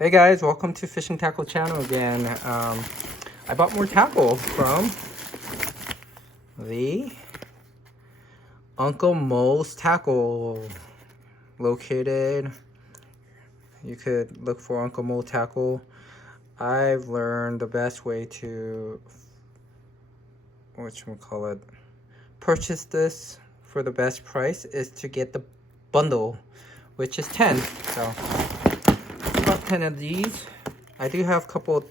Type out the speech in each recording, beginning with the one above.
Hey guys, welcome to Fishing Tackle channel again. I bought more tackle from the Uncle Mo's Tackle. Located, you could look for Uncle Mo Tackle. I've learned the best way to, purchase this for the best price is to get the bundle, which is 10. So about 10 of these. I do have a couple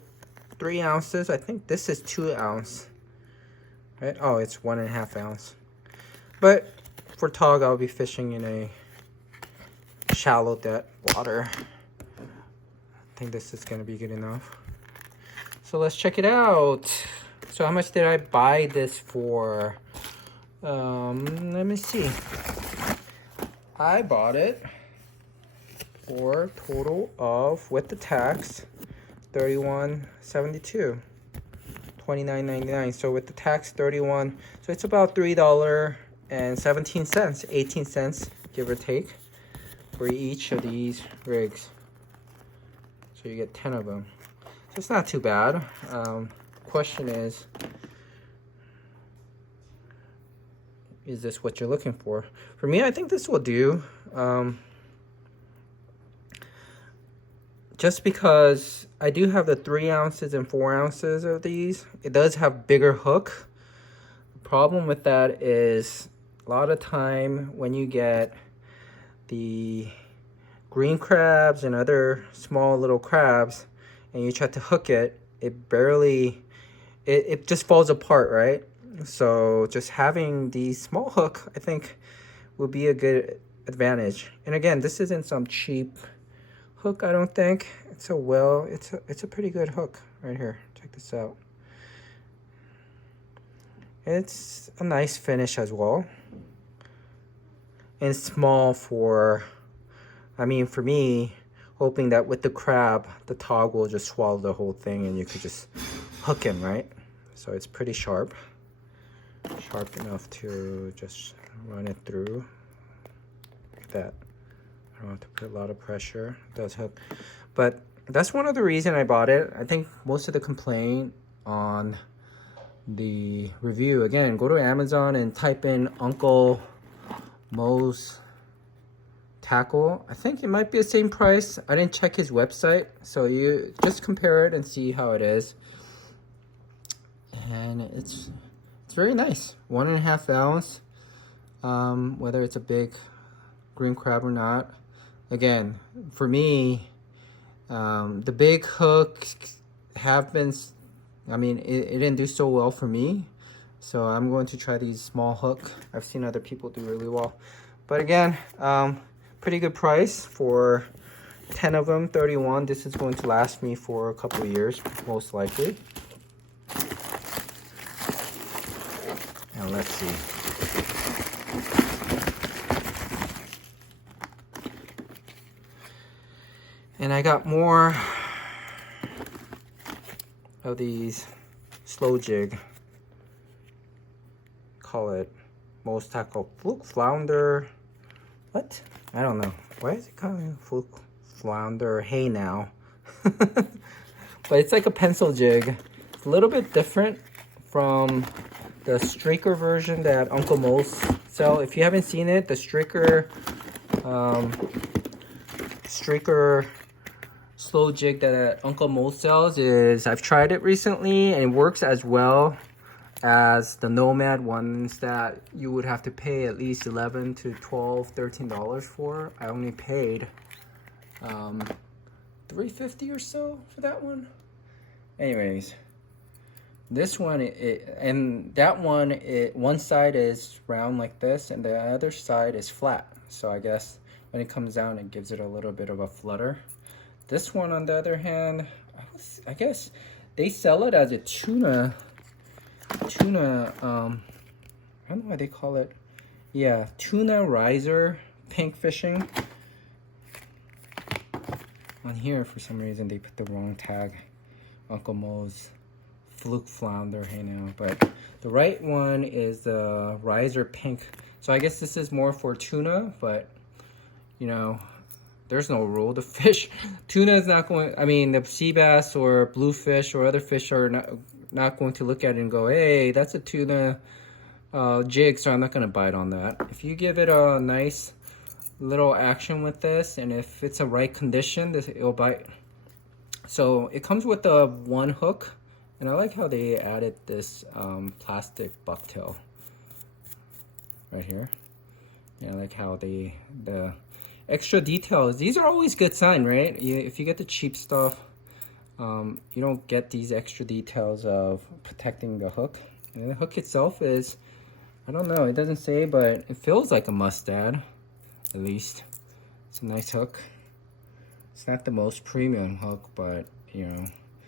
3 ounces. I think this is 2 ounce, right? Oh, it's 1.5 ounce. But for tog, I'll be fishing in a shallow depth water. I think this is gonna be good enough. So let's check it out. So how much did I buy this for? Let me see. I bought it for a total of, with the tax, $31.72, $29.99. So with the tax, 31. So it's about $3.17, 18 cents, give or take, for each of these rigs. So you get 10 of them. So it's not too bad. Question is this what you're looking for? For me, I think this will do. Just because I do have the 3 ounces and 4 ounces of these, it does have bigger hook. The problem with that is a lot of time when you get the green crabs and other small little crabs and you try to hook it, it just falls apart, right? So just having the small hook, I think, will be a good advantage. And again, this isn't some cheap hook, I don't think. It's a pretty good hook right here. Check this out. It's a nice finish as well. And small for me, hoping that with the crab, the tog will just swallow the whole thing and you could just hook him, right? So it's pretty sharp. Sharp enough to just run it through. Look at that. I don't have to put a lot of pressure. It does hook. But that's one of the reasons I bought it. I think most of the complaint on the review, again, go to Amazon and type in Uncle Mo's Tackle. I think it might be the same price. I didn't check his website. So you just compare it and see how it is. And it's very nice. 1.5 ounce. Whether it's a big green crab or not. Again, for me, the big hooks have been, it didn't do so well for me. So I'm going to try these small hook. I've seen other people do really well. But again, pretty good price for 10 of them, 31. This is going to last me for a couple of years, most likely. And let's see. And I got more of these slow jig. Call it Mo's Tackle Fluke Flounder. What? I don't know. Why is it called Fluke Flounder? Hey now. But it's like a pencil jig. It's a little bit different from the streaker version that Uncle Mo's sell. If you haven't seen it, the streaker slow jig that Uncle Mo sells is, I've tried it recently and it works as well as the Nomad ones that you would have to pay at least $11 to $12, $13 for. I only paid $3.50 or so for that one. Anyways, this one and that one, one side is round like this and the other side is flat. So I guess when it comes down, it gives it a little bit of a flutter. This one, on the other hand, I guess they sell it as a tuna, I don't know why they call it, yeah, tuna riser pink fishing. On here, for some reason, they put the wrong tag, Uncle Mo's Fluke Flounder, hey now. But the right one is the riser pink. So I guess this is more for tuna, but, you know, there's no rule. The fish, tuna is not going, I mean, the sea bass or bluefish or other fish are not going to look at it and go, hey, that's a tuna jig, so I'm not going to bite on that. If you give it a nice little action with this, and if it's a right condition, it'll bite. So it comes with a one hook, and I like how they added this plastic bucktail right here. And I like how the extra details, these are always good sign, right? If you get the cheap stuff, you don't get these extra details of protecting the hook. And the hook itself is, I don't know, it doesn't say, but it feels like a Mustad, at least. It's a nice hook. It's not the most premium hook, but you know,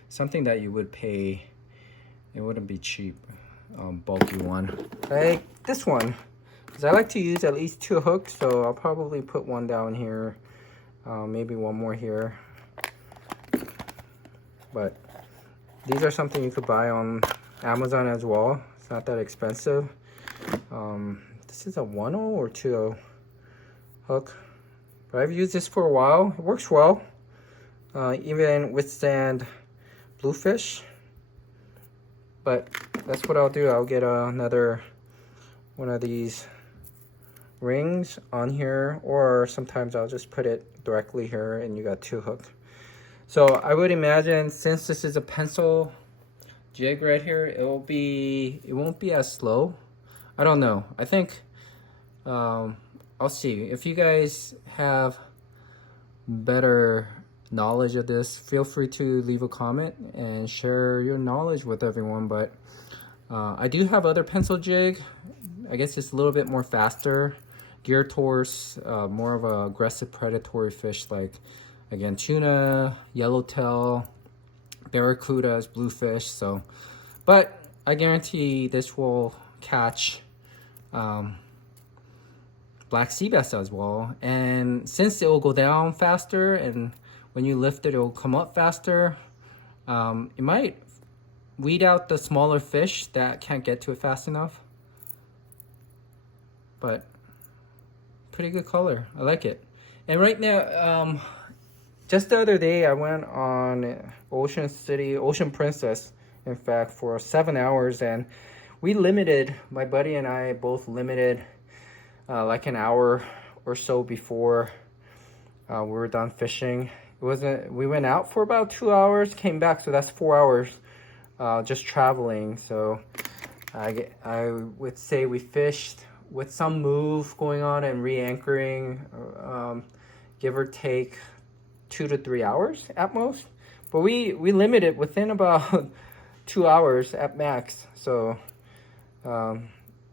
something that you would pay. It wouldn't be cheap, bulky one. Like this one, because I like to use at least 2 hooks, so I'll probably put one down here, maybe one more here. But these are something you could buy on Amazon as well. It's not that expensive. This is a 1.0 or 2.0 hook, but I've used this for a while. It works well. Even withstand bluefish. But that's what I'll do. I'll get another one of these rings on here, or sometimes I'll just put it directly here and you got 2 hooks. So I would imagine, since this is a pencil jig right here, it won't be as slow. I don't know. I think I'll see. If you guys have better knowledge of this, feel free to leave a comment and share your knowledge with everyone. But I do have other pencil jig. I guess it's a little bit more faster, geared towards more of a aggressive predatory fish, like again tuna, yellowtail, barracudas, bluefish. So, but I guarantee this will catch black sea bass as well. And since it will go down faster, and when you lift it, it will come up faster, it might weed out the smaller fish that can't get to it fast enough. But pretty good color. I like it. And right now, just the other day, I went on Ocean Princess, in fact, for 7 hours, and we limited, my buddy and I both limited like an hour or so before we were done fishing. We went out for about 2 hours, came back, so that's 4 hours just traveling. So I would say we fished with some move going on and re-anchoring, give or take 2 to 3 hours at most. But we limited within about 2 hours at max. So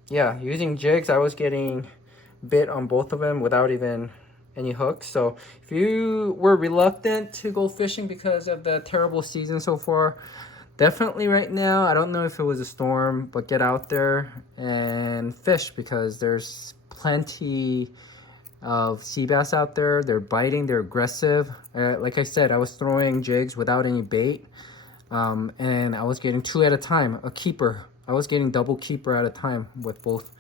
yeah, using jigs, I was getting bit on both of them without even any hooks. So if you were reluctant to go fishing because of the terrible season so far, definitely right now, I don't know if it was a storm, but get out there and fish, because there's plenty of sea bass out there. They're biting, they're aggressive. Like I said, I was throwing jigs without any bait, and I was getting 2 at a time, a keeper. I was getting double keeper at a time with both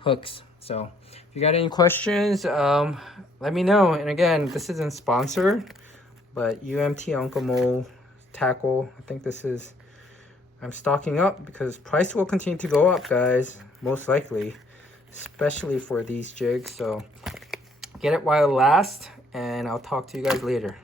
hooks. So if you got any questions, let me know. And again, this isn't sponsored, but UMT Uncle Mo tackle, I think this is, I'm stocking up because price will continue to go up, guys, most likely, especially for these jigs. So get it while it lasts, and I'll talk to you guys later.